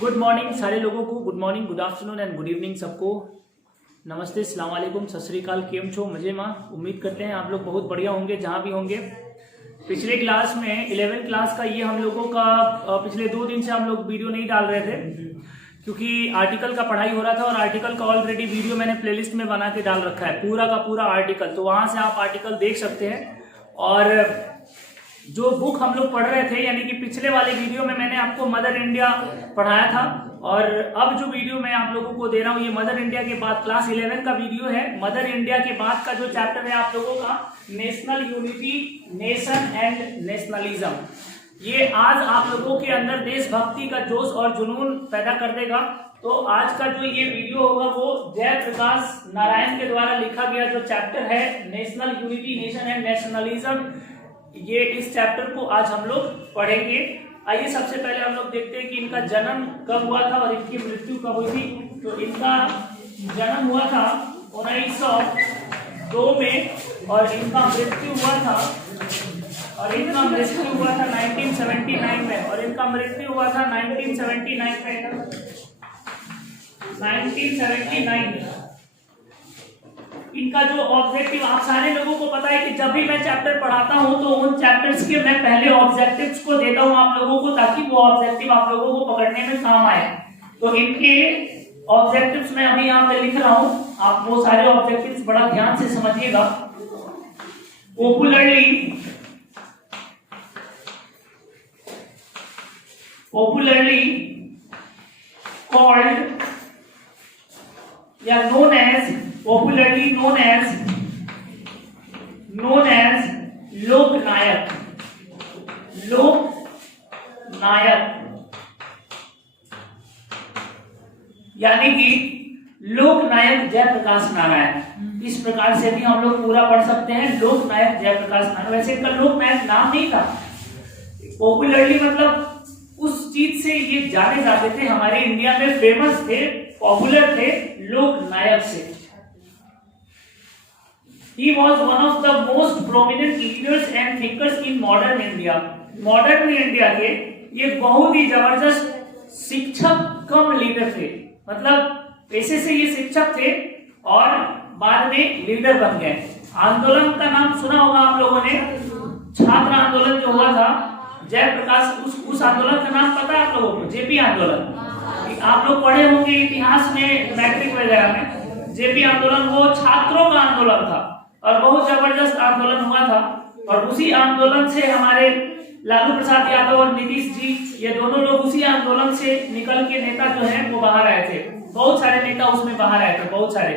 Good morning सारे लोगों को। Good morning, good afternoon and good evening सबको। नमस्ते, अस्सलाम वालेकुम, सत श्री अकाल। केम छो? मजे माँ। उम्मीद करते हैं आप लोग बहुत बढ़िया होंगे जहाँ भी होंगे। पिछले क्लास में 11th क्लास का ये हम लोगों का पिछले 2 दिन से हम लोग वीडियो नहीं डाल रहे थे क्योंकि आर्टिकल का पढ़ाई हो रहा था और आर्टिकल का ऑलरेडी वीडियो मैंने प्लेलिस्ट में बना के डाल रखा है, पूरा का पूरा आर्टिकल। तो वहां से आप आर्टिकल देख सकते हैं। और जो बुक हम लोग पढ़ रहे थे, यानी कि पिछले वाले वीडियो में मैंने आपको मदर इंडिया पढ़ाया था, और अब जो वीडियो मैं आप लोगों को दे रहा हूँ ये मदर इंडिया के बाद क्लास 11 का वीडियो है। मदर इंडिया के बाद का जो चैप्टर है आप लोगों का national unity, nation and nationalism. ये आज आप लोगों के अंदर देशभक्ति का जोश और जुनून पैदा कर देगा। तो आज का जो ये वीडियो होगा वो जयप्रकाश नारायण के द्वारा लिखा गया जो चैप्टर है national unity, nation and nationalism, ये इस चैप्टर को आज हम लोग पढ़ेंगे। आइए सबसे पहले हम लोग देखते हैं कि इनका जन्म कब हुआ था और इनकी मृत्यु कब हुई थी। तो इनका जन्म हुआ था 1902 में और इनका मृत्यु हुआ था 1979 में, और इनका मृत्यु हुआ था 1979 में। 1979 इनका जो ऑब्जेक्टिव, आप सारे लोगों को पता है कि जब भी मैं चैप्टर पढ़ाता हूं तो उन चैप्टर्स के मैं पहले ऑब्जेक्टिव्स को देता हूं आप लोगों को, ताकि वो ऑब्जेक्टिव आप लोगों को पकड़ने में काम आए। तो इनके ऑब्जेक्टिव्स मैं अभी यहाँ पे लिख रहा हूं, आप वो सारे ऑब्जेक्टिव्स बड़ा ध्यान से समझिएगा। पॉपुलरली कॉल्ड या popularly known as लोकनायक। यानी कि लोकनायक जयप्रकाश नारायण। इस प्रकार से भी हम लोग पूरा पढ़ सकते हैं, लोकनायक जयप्रकाश नारायण। वैसे इनका लोकनायक नाम नहीं था, पॉपुलरली मतलब उस चीज से ये जाने जाते थे, हमारे इंडिया में फेमस थे, पॉपुलर थे लोकनायक से। He was one of the most prominent leaders and thinkers in modern India. Modern India के ये बहुत ही जबरदस्त शिक्षक कम लीडर थे, मतलब पेशे से ये शिक्षक थे और बाद में लीडर बन गए। आंदोलन का नाम सुना होगा आप लोगों ने, छात्र आंदोलन जो हुआ था जयप्रकाश, उस आंदोलन का नाम पता है आप लोगों को? जेपी आंदोलन। आप लोग पढ़े होंगे इतिहास में, मैट्रिक वगैरह में। जेपी आंदोलन वो छात्रों का आंदोलन था और बहुत जबरदस्त आंदोलन हुआ था। और उसी आंदोलन से हमारे लालू प्रसाद यादव और नीतीश जी, ये दोनों लोग उसी आंदोलन से निकल के नेता जो है वो बाहर आए थे। बहुत सारे नेता उसमें बाहर आए थे, बहुत सारे।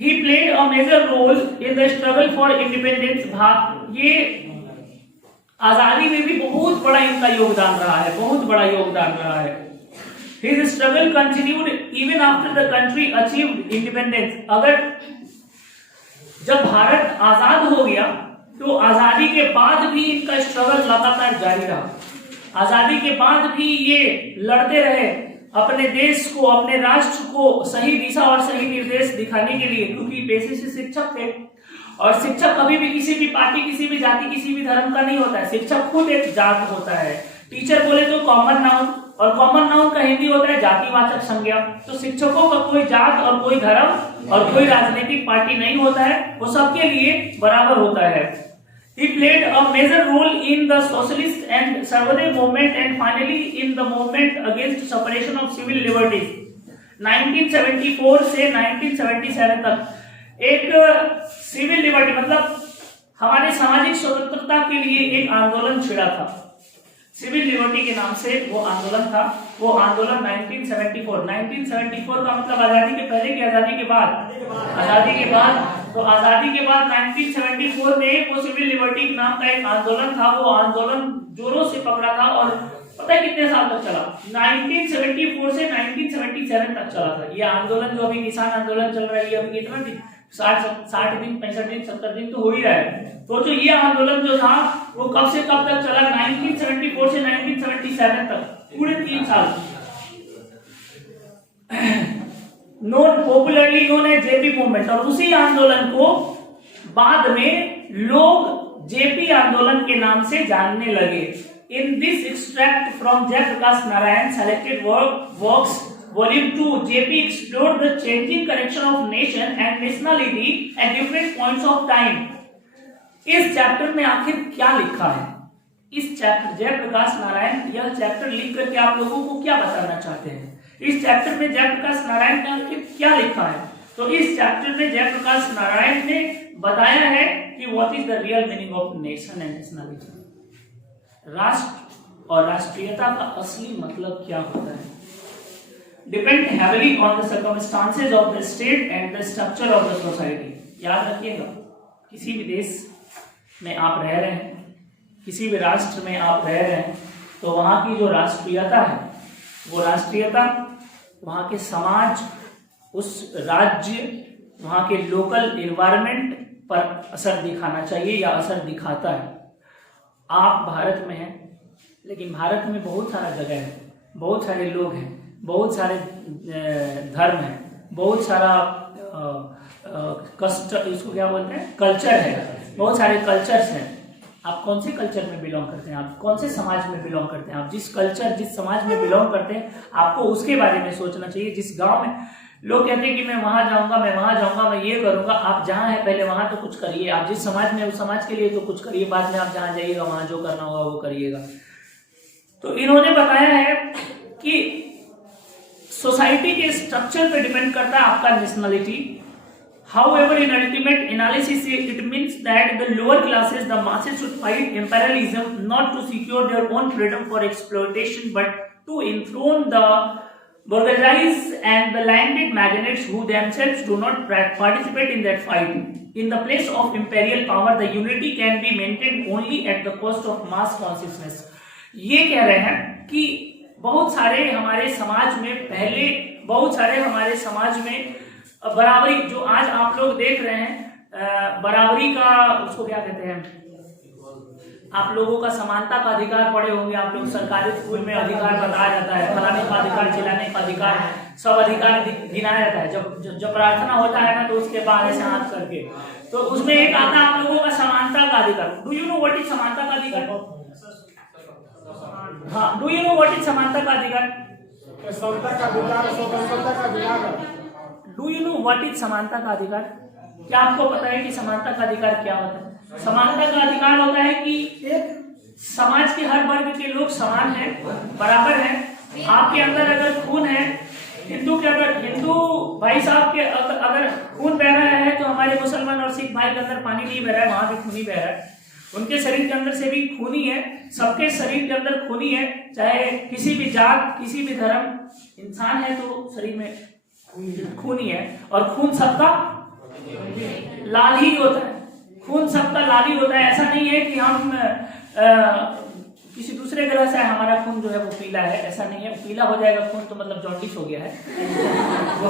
He played a major role in the struggle for independence। ये आजादी में भी बहुत बड़ा इनका योगदान रहा है, बहुत बड़ा योगदान रहा है। His struggle continued even after the country achieved independence। अगर जब भारत आजाद हो गया तो आजादी के बाद भी इनका स्ट्रगल लगातार जारी रहा। आजादी के बाद भी ये लड़ते रहे अपने देश को, अपने राष्ट्र को सही दिशा और सही निर्देश दिखाने के लिए, क्योंकि पेशे से शिक्षक थे। और शिक्षक कभी भी किसी भी पार्टी, किसी भी जाति, किसी भी धर्म का नहीं होता है। शिक्षक खुद एक जात होता है। टीचर बोले तो कॉमन नाउन, और कॉमन नाउन का हिंदी होता है जातिवाचक संज्ञा। तो शिक्षकों का कोई जात और कोई धर्म और कोई राजनीतिक पार्टी नहीं होता है, वो सबके लिए बराबर होता है। He played a major role in the socialist and Sarvodaya movement and finally in the movement against separation of civil liberties 1974 से 1977 तक। एक सिविल लिबर्टी मतलब हमारे सामाजिक स्वतंत्रता के लिए एक आंदोलन छिड़ा था, सिविल लिबर्टी के नाम से वो आंदोलन था। वो आंदोलन 1974 का मतलब आजादी के पहले की आजादी के बाद? आजादी के बाद। तो आजादी के बाद 1974 में वो सिविल लिबर्टी नाम का एक आंदोलन था। वो आंदोलन जोरों से पकड़ा था और पता है कितने साल तक चला? 1974 से 1977 तक चला था ये आंदोलन। जो अभी किसान आंदोलन चल रहा है, अभी कितना दिन, 60 दिन, 65 दिन, 70 दिन तो हो ही रहा है। तो जो ये आंदोलन जो था वो कब से कब तक चला? 1974 से 1977 तक, पूरे 3 साल। Popularly known as JP movement. और उसी आंदोलन को बाद में लोग जेपी आंदोलन के नाम से जानने लगे। In this extract from Jayaprakash Narayan selected works volume 2, JP explored the changing connection of nation and nationality at different points of time. इस चैप्टर में आखिर क्या लिखा है? इस चैप्टर जयप्रकाश नारायण यह चैप्टर लिख करके आप लोगों को क्या बताना चाहते हैं? इस चैप्टर में जयप्रकाश नारायण ने आखिर क्या लिखा है? तो इस चैप्टर में जयप्रकाश नारायण ने बताया है कि what is the real meaning of nation and nationality. राष्ट्र और राष्ट्रीयता का असली मतलब क्या होता है? Depend heavily on the circumstances of the state and the structure of the society. याद रखिएगा, किसी भी देश में आप रह रहे हैं, किसी भी राष्ट्र में आप रह रहे हैं, तो वहां की जो राष्ट्रीयता है, वो राष्ट्रीयता वहां के समाज, उस राज्य, वहां के लोकल एनवायरनमेंट पर असर दिखाना चाहिए या असर दिखाता है। आप भारत में हैं, लेकिन भारत में बहुत सारा जगह है, बहुत सारे लोग हैं, बहुत सारे धर्म हैं, बहुत सारा इसको क्या बोलते हैं, कल्चर है, बहुत सारे कल्चर्स हैं। आप कौन से कल्चर में बिलोंग करते हैं? आप कौन से समाज में बिलोंग करते हैं? आप जिस कल्चर, जिस समाज में बिलोंग करते हैं, आपको उसके बारे में सोचना चाहिए। जिस गांव में लोग कहते हैं कि मैं वहां जाऊंगा, मैं वहां जाऊंगा, मैं ये करूंगा, आप जहां है पहले वहां तो कुछ करिए। आप जिस समाज में, उस समाज के लिए तो कुछ करिए, बाद में आप जहां जाइएगा वहां जो करना होगा वो करिएगा। तो इन्होंने बताया है कि सोसाइटी के स्ट्रक्चर पे डिपेंड करता है आपका nationality. However, in ultimate analysis, it means that the lower classes, the masses, should fight imperialism not to secure their own freedom for exploitation, but to enthrone the bourgeoisie and the landed magnates who themselves do not participate in that fight. In the place of imperial power, the unity can be maintained only at the cost of mass consciousness. ये कह रहे हैं कि बहुत सारे हमारे समाज में, पहले बहुत सारे हमारे समाज में बराबरी, जो आज आप लोग देख रहे हैं, बराबरी का उसको क्या कहते हैं, आप लोगों का समानता का अधिकार पढ़े होंगे आप लोग, सरकारी स्कूल में अधिकार बताया जाता है, फलाने का अधिकार, चिल्लाने का अधिकार, सब अधिकार गिनाया जाता है। जब प्रार्थना होता है ना, तो उसके बाद ऐसे हाथ करके, तो उसमें एक आता है आप लोगों का समानता का अधिकार। Do you know what is समानता का अधिकार? हाँ, do you know what is समानता का अधिकार? Do you know what is समानता का अधिकार? क्या आपको पता है कि समानता का अधिकार क्या होता है? समानता का अधिकार होता है कि एक समाज के हर वर्ग के लोग समान हैं, बराबर हैं। आपके अंदर अगर खून है, हिंदू के अगर हिंदू भाई साहब के अगर खून बह रहा है, तो हमारे मुसलमान और सिख भाई के अंदर पानी नहीं बह रहा है, वहां भी खून ही बह रहा है। उनके शरीर के अंदर से भी खून ही है, सबके शरीर के अंदर खून ही है, चाहे किसी भी जात, किसी भी धर्म, इंसान है तो शरीर में खून ही है। और खून सबका लाल ही होता है, खून सबका लाल ही होता है। ऐसा नहीं है कि हम किसी दूसरे ग्रह से हमारा खून जो है वो पीला है, ऐसा नहीं है। पीला हो जाएगा खून तो मतलब जॉन्डिस हो गया है, वो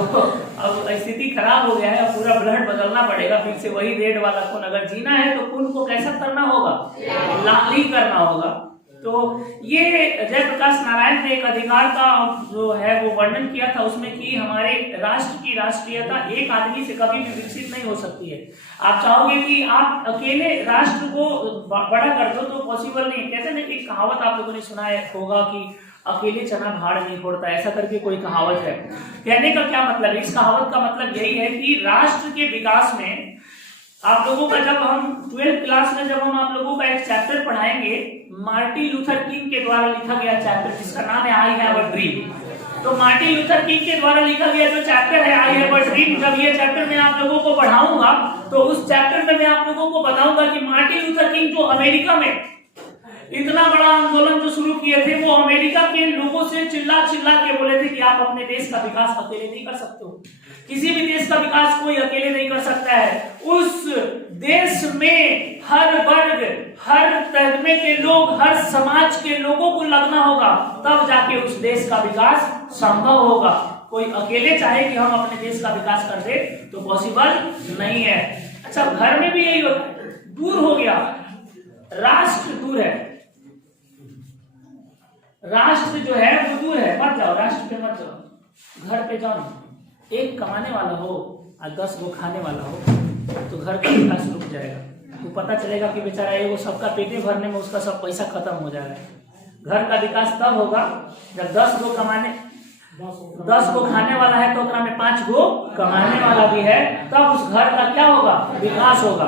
अब स्थिति खराब हो गया है, अब पूरा ब्लड बदलना पड़ेगा फिर से, वही रेड वाला खून। अगर जीना है तो खून को कैसा करना होगा? लाल ही करना होगा। तो ये जयप्रकाश नारायण ने एक अधिकार का जो है वो वर्णन किया था उसमें, कि हमारे राष्ट्र की राष्ट्रीयता एक आदमी से कभी भी विकसित नहीं हो सकती है। आप चाहोगे कि आप अकेले राष्ट्र को बड़ा कर दो तो पॉसिबल नहीं। कहते ना, एक कहावत आप लोगों ने सुना है होगा कि अकेले चना भाड़ नहीं फोड़ता, ऐसा करके कोई कहावत है। कहने का क्या मतलब है? इस कहावत का मतलब यही है कि राष्ट्र के विकास में आप लोगों का, जब हम 12th क्लास में जब हम आप लोगों का एक चैप्टर पढ़ाएंगे, मार्टिन लूथर किंग के द्वारा लिखा गया चैप्टर जिसका नाम है आई हैव अ ड्रीम। तो मार्टिन लूथर किंग के द्वारा लिखा गया जो चैप्टर है आई हैव अ ड्रीम, जब ये चैप्टर मैं आप लोगों को पढ़ाऊंगा तो उस चैप्टर में मैं आप लोगों को बताऊंगा कि मार्टिन लूथर किंग जो अमेरिका में इतना बड़ा आंदोलन जो शुरू किए थे, वो अमेरिका के लोगों से चिल्ला चिल्ला के बोले थे कि आप अपने देश का विकास अकेले नहीं कर सकते हो, किसी भी देश का विकास कोई अकेले नहीं कर सकता है। उस देश में हर वर्ग, हर तहमे के लोग, हर समाज के लोगों को लगना होगा, तब जाके उस देश का विकास संभव होगा। कोई अकेले चाहे कि हम अपने देश का विकास कर दे तो पॉसिबल नहीं है। अच्छा, घर में भी यही होता है, दूर हो गया, राष्ट्र दूर है, राष्ट्र जो है वो दूर है, मत जाओ राष्ट्र पे, मत जाओ, घर पे जाओ। एक कमाने वाला हो और 10 वो खाने वाला हो तो घर का विकास रुक जाएगा। तो पता चलेगा कि बेचारा वो सबका पेटे भरने में उसका सब पैसा खत्म हो जा रहा है। घर का विकास तब होगा जब 10 गो खाने वाला है तो ओकरा में 5 गो कमाने वाला भी है, तब उस घर का क्या होगा, विकास होगा।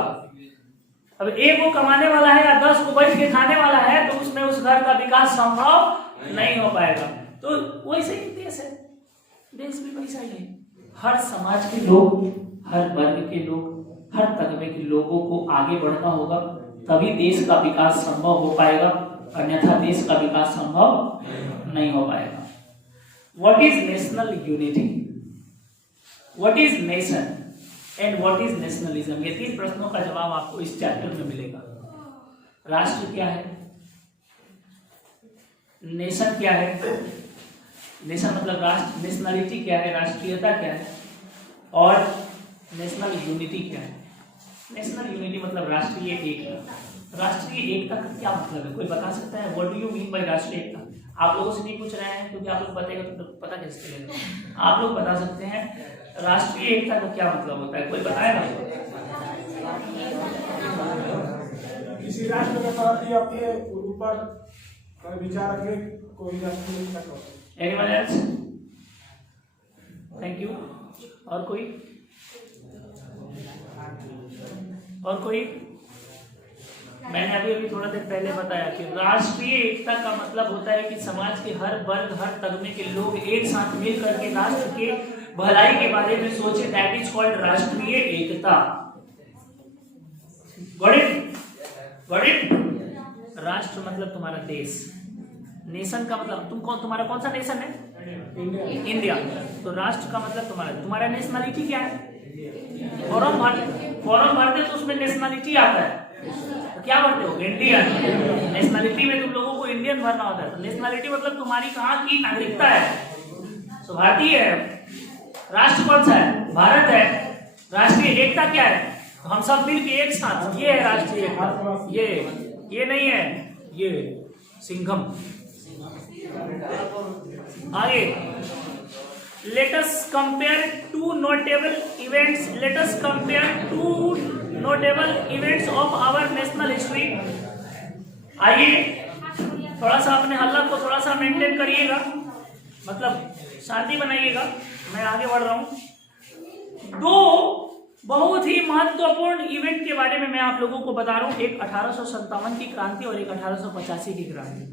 अब 1 गो कमाने वाला है या 10 गो बैठ के खाने वाला है तो उसमें उस घर का विकास संभव नहीं हो पाएगा। तो वैसे ही देश है, देश भी वैसा ही है। हर समाज के लोग, हर वर्ग के लोग, हर तबके के लोगों को आगे बढ़ना होगा, तभी देश का विकास संभव हो पाएगा, अन्यथा देश का विकास संभव नहीं हो पाएगा। What is national unity? What is nation? And what is nationalism? ये 3 प्रश्नों का जवाब आपको इस चैप्टर में मिलेगा। राष्ट्र क्या है, नेशन क्या है, नेशन मतलब राष्ट्र, नेशनलिटी क्या है, राष्ट्रीयता क्या है, और नेशनल यूनिटी क्या है। नेशनल यूनिटी मतलब राष्ट्रीय एकता। राष्ट्रीय एकता का क्या मतलब है, कोई बता सकता है? What do you mean by राष्ट्रीय एकता? आप लोगों से नहीं पूछ रहे हैं क्योंकि आप लोग बताएगा तो पता कैसे चलेगा। आप लोग बता सकते हैं राष्ट्रीय एकता का क्या मतलब होता है, कोई बताएगा? किसी राष्ट्र के प्रति अपने ऊपर विचार रखने कोई राष्ट्रीय एकता होता है। Anyone else? Thank you. और कोई? और कोई? मैंने अभी थोड़ा देर पहले बताया कि राष्ट्रीय एकता का मतलब होता है कि समाज के हर वर्ग, हर तबके के लोग एक साथ मिल करके राष्ट्र के भलाई के बारे में सोचे। That is called rashtriya ekta. Got it? Got it? राष्ट्र मतलब तुम्हारा देश, नेशन का मतलब तुम्हारा कौन सा नेशन है? इंडिया। तो राष्ट्र का मतलब तुम्हारा नेशनलिटी क्या है? फॉर्म भरते तो उसमें नेशनलिटी आता है, तो क्या भरते हो? इंडियन। नेशनलिटी में तुम लोगों को इंडियन भरना होता है। तो नेशनलिटी मतलब तुम्हारी कहाँ की नागरिकता है, सो भारतीय है। राष्ट्र कौन सा है? भारत है। राष्ट्रीय एकता क्या है? तो हम सब मिल के एक साथ, ये है राष्ट्रीय एकता। ये नहीं है, ये सिंघम। आगे, let us compare two notable events. Let us compare two notable events of our national history. आइए थोड़ा सा अपने हल्ला को थोड़ा सा मेंटेन करिएगा, मतलब शांति बनाइएगा। मैं आगे बढ़ रहा हूँ। 2 बहुत ही महत्वपूर्ण इवेंट के बारे में मैं आप लोगों को बता रहा हूँ। एक 1857 की क्रांति और एक 1885 की क्रांति।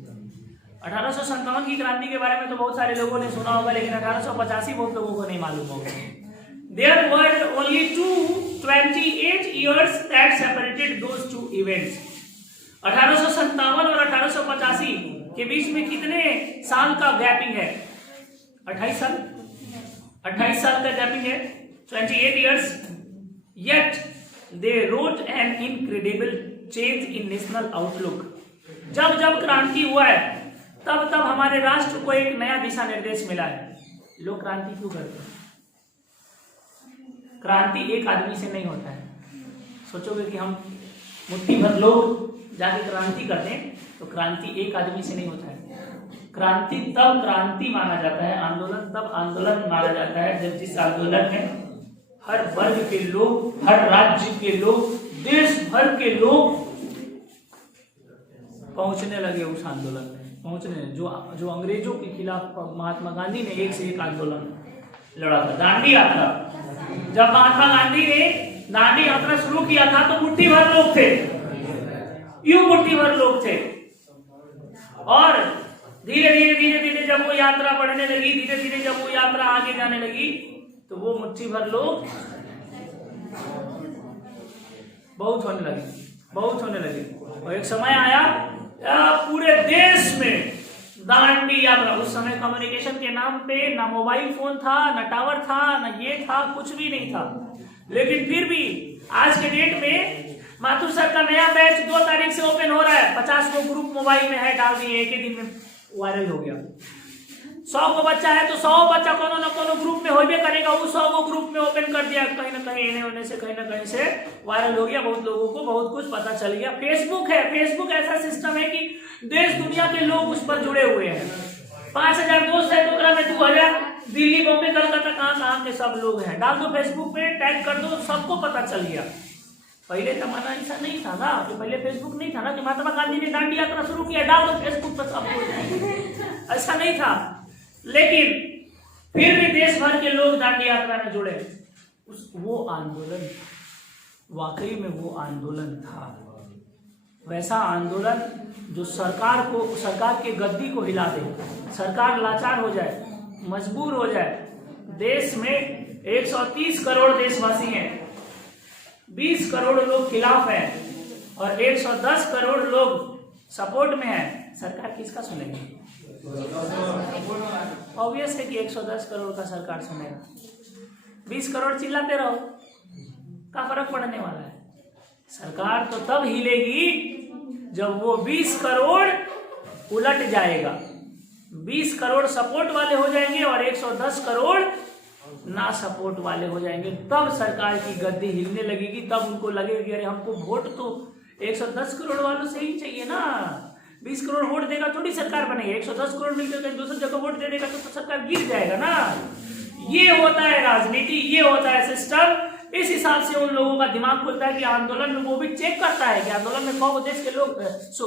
1857 की क्रांति के बारे में तो बहुत सारे लोगों ने सुना होगा, लेकिन 1885 बहुत लोगों को नहीं मालूम होगा। There were only 28 years that separated those two events. 1857 और 1885 के बीच में कितने साल का गैपिंग है? 28 साल। 28 साल का गैपिंग है, 28 years. Yet they wrote an incredible change in national outlook. जब जब क्रांति हुआ है तब तब हमारे राष्ट्र को एक नया दिशा निर्देश मिला है। लोग क्रांति क्यों करते हैं? क्रांति एक आदमी से नहीं होता है। सोचोगे कि हम मुट्ठी भर लोग जाके क्रांति करते हैं, तो क्रांति एक आदमी से नहीं होता है। क्रांति तब क्रांति माना जाता है, आंदोलन तब आंदोलन माना जाता है जब जिस आंदोलन में हर वर्ग के लोग, हर राज्य के लोग, देश भर के लोग पहुंचने लगे उस आंदोलन में। पहुंचने जो अंग्रेजों के खिलाफ महात्मा गांधी ने एक से एक आंदोलन लड़ा था। दांडी यात्रा, जब महात्मा गांधी ने दांडी यात्रा शुरू किया था तो मुट्ठी भर लोग थे, यूं मुट्ठी भर लोग थे। और धीरे धीरे जब वो यात्रा बढ़ने लगी, धीरे धीरे जब वो यात्रा आगे जाने लगी, तो वो मुट्ठी भर लोग बहुत होने लगे। और एक समय आया पूरे देश में दांडी यात्रा। उस समय कम्युनिकेशन के नाम पे ना मोबाइल फोन था, ना टावर था, ना ये था, कुछ भी नहीं था। लेकिन फिर भी आज के डेट में माथुर सर का नया बैच 2 तारीख से ओपन हो रहा है। 50 को ग्रुप मोबाइल में है, डाल दिए, एक ही दिन में वायरल हो गया। 100 को बच्चा है तो 100 बच्चा कोनो न कोनो ग्रुप में होबे करेगा। वो 100 को ग्रुप में ओपन कर दिया, कहीं ना कहीं इन्हें होने से कहीं ना कहीं से वायरल हो गया। बहुत लोगों को बहुत कुछ पता चल गया। फेसबुक है, फेसबुक ऐसा सिस्टम है कि देश दुनिया के लोग उस पर जुड़े हुए हैं। 5000 दोस्त है तो में 2000 दिल्ली, बॉम्बे, कलकत्ता, कहाँ के सब लोग हैं। डाल दो फेसबुक पे, टैग कर दो, सबको पता चल गया। पहले जमाना ऐसा नहीं था ना, कि पहले फेसबुक नहीं था ना, कि महात्मा गांधी ने दांडी यात्रा शुरू किया, डाल दो फेसबुक पर सब हो जाए, ऐसा नहीं था। लेकिन फिर भी देश भर के लोग दांडी यात्रा में जुड़े। वो आंदोलन वाकई में वो आंदोलन था, वैसा आंदोलन जो सरकार के गद्दी को हिला दे, सरकार लाचार हो जाए, मजबूर हो जाए। देश में 130 करोड़ देशवासी हैं, 20 करोड़ लोग खिलाफ हैं और 110 करोड़ लोग सपोर्ट में हैं। सरकार किसका सुनेगी? ऑब्वियस है कि 110 करोड़ का सरकार सुनेगा। 20 करोड़ चिल्लाते रहो, क्या फर्क पड़ने वाला है? सरकार तो तब हिलेगी जब वो 20 करोड़ उलट जाएगा, 20 करोड़ सपोर्ट वाले हो जाएंगे और 110 करोड़ ना सपोर्ट वाले हो जाएंगे, तब सरकार की गद्दी हिलने लगेगी। तब उनको लगेगा कि अरे हमको वोट तो 110 करोड़ वालों से ही चाहिए ना, 20 करोड़ वोट देगा थोड़ी सरकार बनेगी, 110 करोड़ मिलकर कहीं दूसरी जगह वोट दे देगा तो सरकार गिर जाएगा ना। ये होता है राजनीति, ये होता है सिस्टम। इस हिसाब से उन लोगों का दिमाग खुलता है कि आंदोलन में वो भी चेक करता है कि आंदोलन में कौन देश के लोग,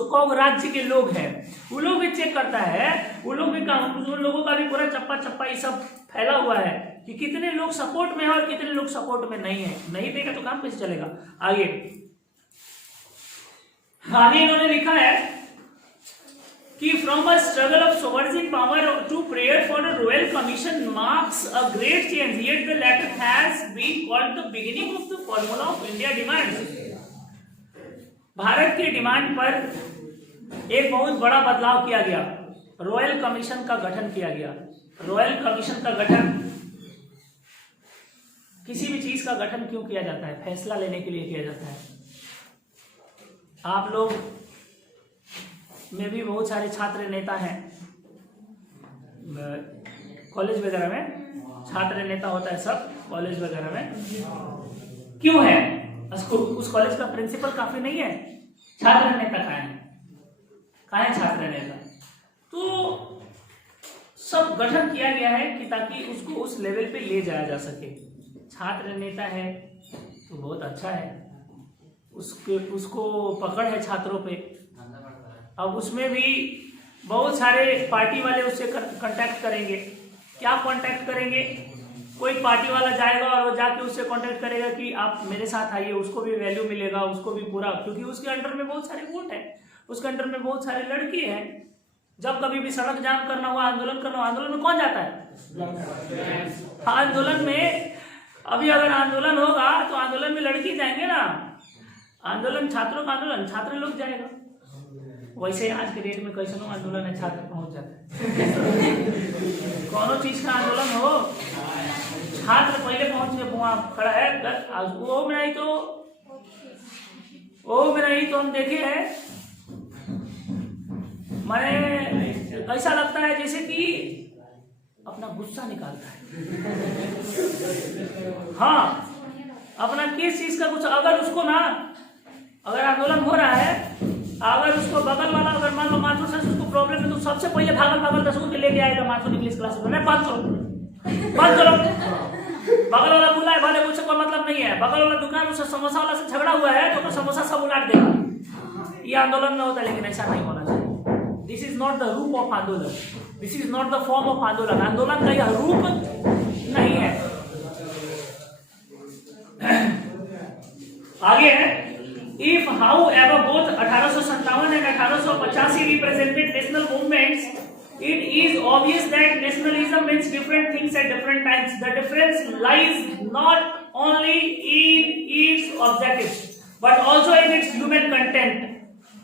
कौन राज्य के लोग हैं, वो लोग भी चेक करता है। वो लोग भी उन लोगों का भी पूरा चप्पा चप्पा ये सब फैला हुआ है कि कितने लोग सपोर्ट में है और कितने लोग सपोर्ट में नहीं है। नहीं देगा तो काम कैसे चलेगा आगे। आगे इन्होंने लिखा है कि from a struggle of sovereign power to prayer for a royal commission marks a great change, yet the latter has been called the beginning of the formula of India demands. Bharat की डिमांड पर एक बहुत बड़ा बदलाव किया गया, royal commission का गठन किया गया। रॉयल कमीशन का गठन, किसी भी चीज का गठन क्यों किया जाता है? फैसला लेने के लिए किया जाता है। आप लोग में भी बहुत सारे छात्र नेता हैं, कॉलेज वगैरह में छात्र नेता होता है सब कॉलेज वगैरह में। क्यों है? उस कॉलेज का प्रिंसिपल काफी नहीं है, छात्र नेता कहाँ है छात्र नेता? तो सब गठन किया गया है कि ताकि उसको उस लेवल पे ले जाया जा सके। छात्र नेता है तो बहुत अच्छा है, उसको पकड़ है छात्रों पे। अब उसमें भी बहुत सारे पार्टी वाले उससे कांटेक्ट करेंगे। क्या कांटेक्ट करेंगे? कोई पार्टी वाला जाएगा और वो जाके उससे कांटेक्ट करेगा कि आप मेरे साथ आइए, उसको भी वैल्यू मिलेगा, उसको भी पूरा, क्योंकि उसके अंडर में बहुत सारे वोट है, उसके अंडर में बहुत सारे लड़के हैं। जब कभी भी सड़क जाम करना हुआ, आंदोलन करना हुआ, आंदोलन में कौन जाता है? आंदोलन में अभी अगर आंदोलन होगा तो आंदोलन में लड़के जाएंगे ना। आंदोलन छात्रों का आंदोलन, छात्र लोग जाएगा। वैसे आज के डेट में कैसे आंदोलन है, छात्र पहुंच जाते हैं। कौनो चीज का आंदोलन हो, छात्र पहले पहुंच के वहां खड़ा है। वो में नहीं तो हम देखे हैं, मैंने ऐसा लगता है जैसे कि अपना गुस्सा निकालता है। हाँ, अपना किस चीज का गुस्सा, अगर उसको ना, अगर आंदोलन हो रहा है, अगर उसको बगल वाला, अगर मान लो माथुर से उसको प्रॉब्लम है तो सबसे पहले भागल 10 रुपये लेके आएगा माथुर इंग्लिश क्लास में, 500 बगल वाला बुला है, भले मुझसे कोई मतलब नहीं है, बगल वाला दुकान उससे समोसा वाला से झगड़ा हुआ है तो समोसा सब उलाट देगा। ये आंदोलन में होता है, लेकिन ऐसा नहीं होना चाहिए। दिस इज नॉट द रूप ऑफ आंदोलन, this is not the form of आंदोलन। आंदोलन का यह रूप नहीं है। आगे है, if however both 1857 and 1885 represented national movements, it is obvious that nationalism means different things at different times. The difference lies not only in its objectives but also in its human content.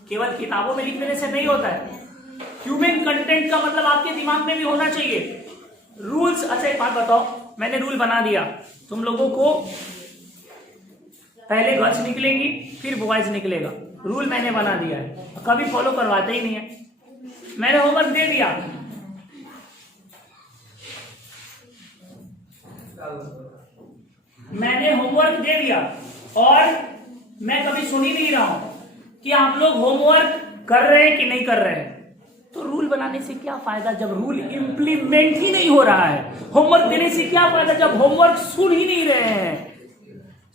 केवल किताबों में लिख देने से नहीं होता है। Human content का मतलब आपके दिमाग में भी होना चाहिए। रूल्स, अच्छा एक बात बताओ, मैंने रूल बना दिया, तुम लोगों को पहले गर्ल्स निकलेंगी फिर बॉयज निकलेगा, रूल मैंने बना दिया है, कभी फॉलो करवाते ही नहीं है। मैंने होमवर्क दे दिया, और मैं कभी सुन ही नहीं रहा हूं कि आप लोग होमवर्क कर रहे हैं कि नहीं कर रहे हैं। तो रूल बनाने से क्या फायदा जब रूल इंप्लीमेंट ही नहीं हो रहा है? होमवर्क देने से क्या फायदा जब होमवर्क सुन ही नहीं रहे हैं?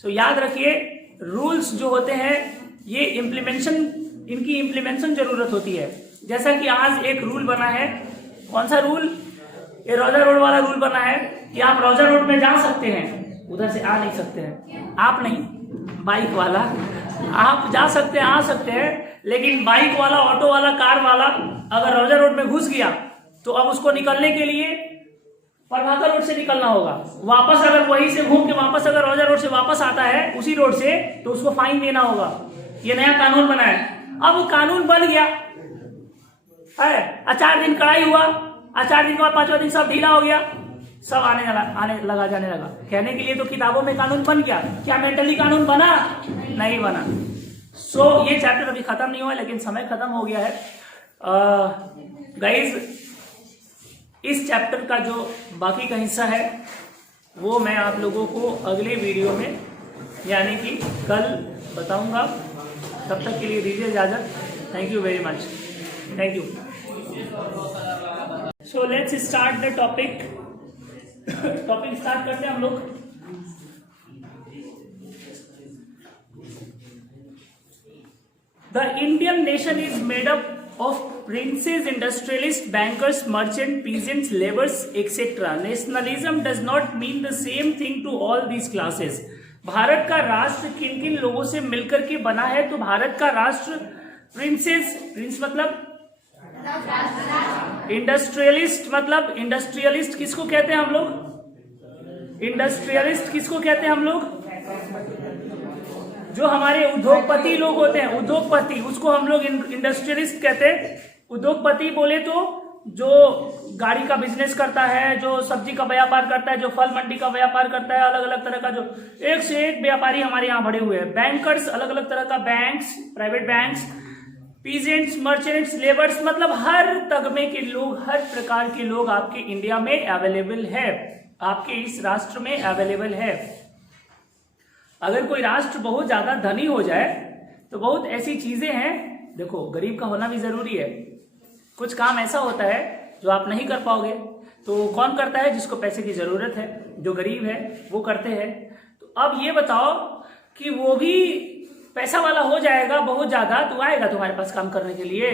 तो याद रखिए, रूल्स जो होते हैं ये इनकी इम्प्लीमेंटेशन जरूरत होती है। जैसा कि आज एक रूल बना है, कौन सा रूल? ये रोजा रोड वाला रूल बना है कि आप रोजा रोड में जा सकते हैं, उधर से आ नहीं सकते हैं। आप नहीं, बाइक वाला आप जा सकते हैं, आ सकते हैं, लेकिन बाइक वाला, ऑटो वाला, कार वाला अगर रोजा रोड में घुस गया तो अब उसको निकलने के लिए प्रभाकर रोड से निकलना होगा। वापस अगर वहीं से घूम के वापस अगर रोजा रोड से वापस आता है उसी रोड से, तो उसको फाइन देना होगा। ये नया कानून बना है। अब वो कानून बन गया है, 4 दिन कड़ाई हुआ, 4 दिन के बाद 5वां दिन सब ढीला हो गया, सब जाने लगा। कहने के लिए तो किताबों में कानून बन गया, क्या मेंटली कानून बना? नहीं बना। सो ये चैप्टर अभी खत्म नहीं हुआ, लेकिन समय खत्म हो गया है। गाइज, इस चैप्टर का जो बाकी का हिस्सा है वो मैं आप लोगों को अगले वीडियो में यानी कि कल बताऊंगा। तब तक के लिए दीजिए इजाजत। Thank you very much. Thank you. So let's start the topic start करते हैं हम लोग। The Indian nation is made up of princes, industrialists, bankers, merchants, peasants, laborers, etc. Nationalism does not mean the same thing to all these classes. Bharat का राष्ट्र किन किन लोगों से मिलकर के बना है? तो भारत का राष्ट्र प्रिंस मतलब इंडस्ट्रियलिस्ट, मतलब इंडस्ट्रियलिस्ट किसको कहते हैं हम लोग? इंडस्ट्रियलिस्ट किसको कहते हैं हम लोग? जो हमारे उद्योगपति लोग होते हैं, उद्योगपति, उसको हम लोग इंडस्ट्रियलिस्ट कहते हैं। उद्योगपति बोले तो जो गाड़ी का बिजनेस करता है, जो सब्जी का व्यापार करता है, जो फल मंडी का व्यापार करता है, अलग अलग तरह का जो एक से एक व्यापारी हमारे यहाँ बढ़े हुए हैं। बैंकर्स, अलग अलग तरह का banks, private banks. Peasants, merchants, labours, मतलब हर तगमे के लोग, हर प्रकार के लोग आपके इंडिया में अवेलेबल है, आपके इस राष्ट्र में अवेलेबल है। अगर कोई राष्ट्र बहुत ज्यादा धनी हो जाए तो बहुत ऐसी चीजें हैं, देखो गरीब का होना भी जरूरी है। कुछ काम ऐसा होता है जो आप नहीं कर पाओगे, तो कौन करता है? जिसको पैसे की जरूरत है, जो गरीब है वो करते हैं। तो अब ये बताओ कि वो भी पैसा वाला हो जाएगा बहुत ज्यादा, तो आएगा तुम्हारे पास काम करने के लिए?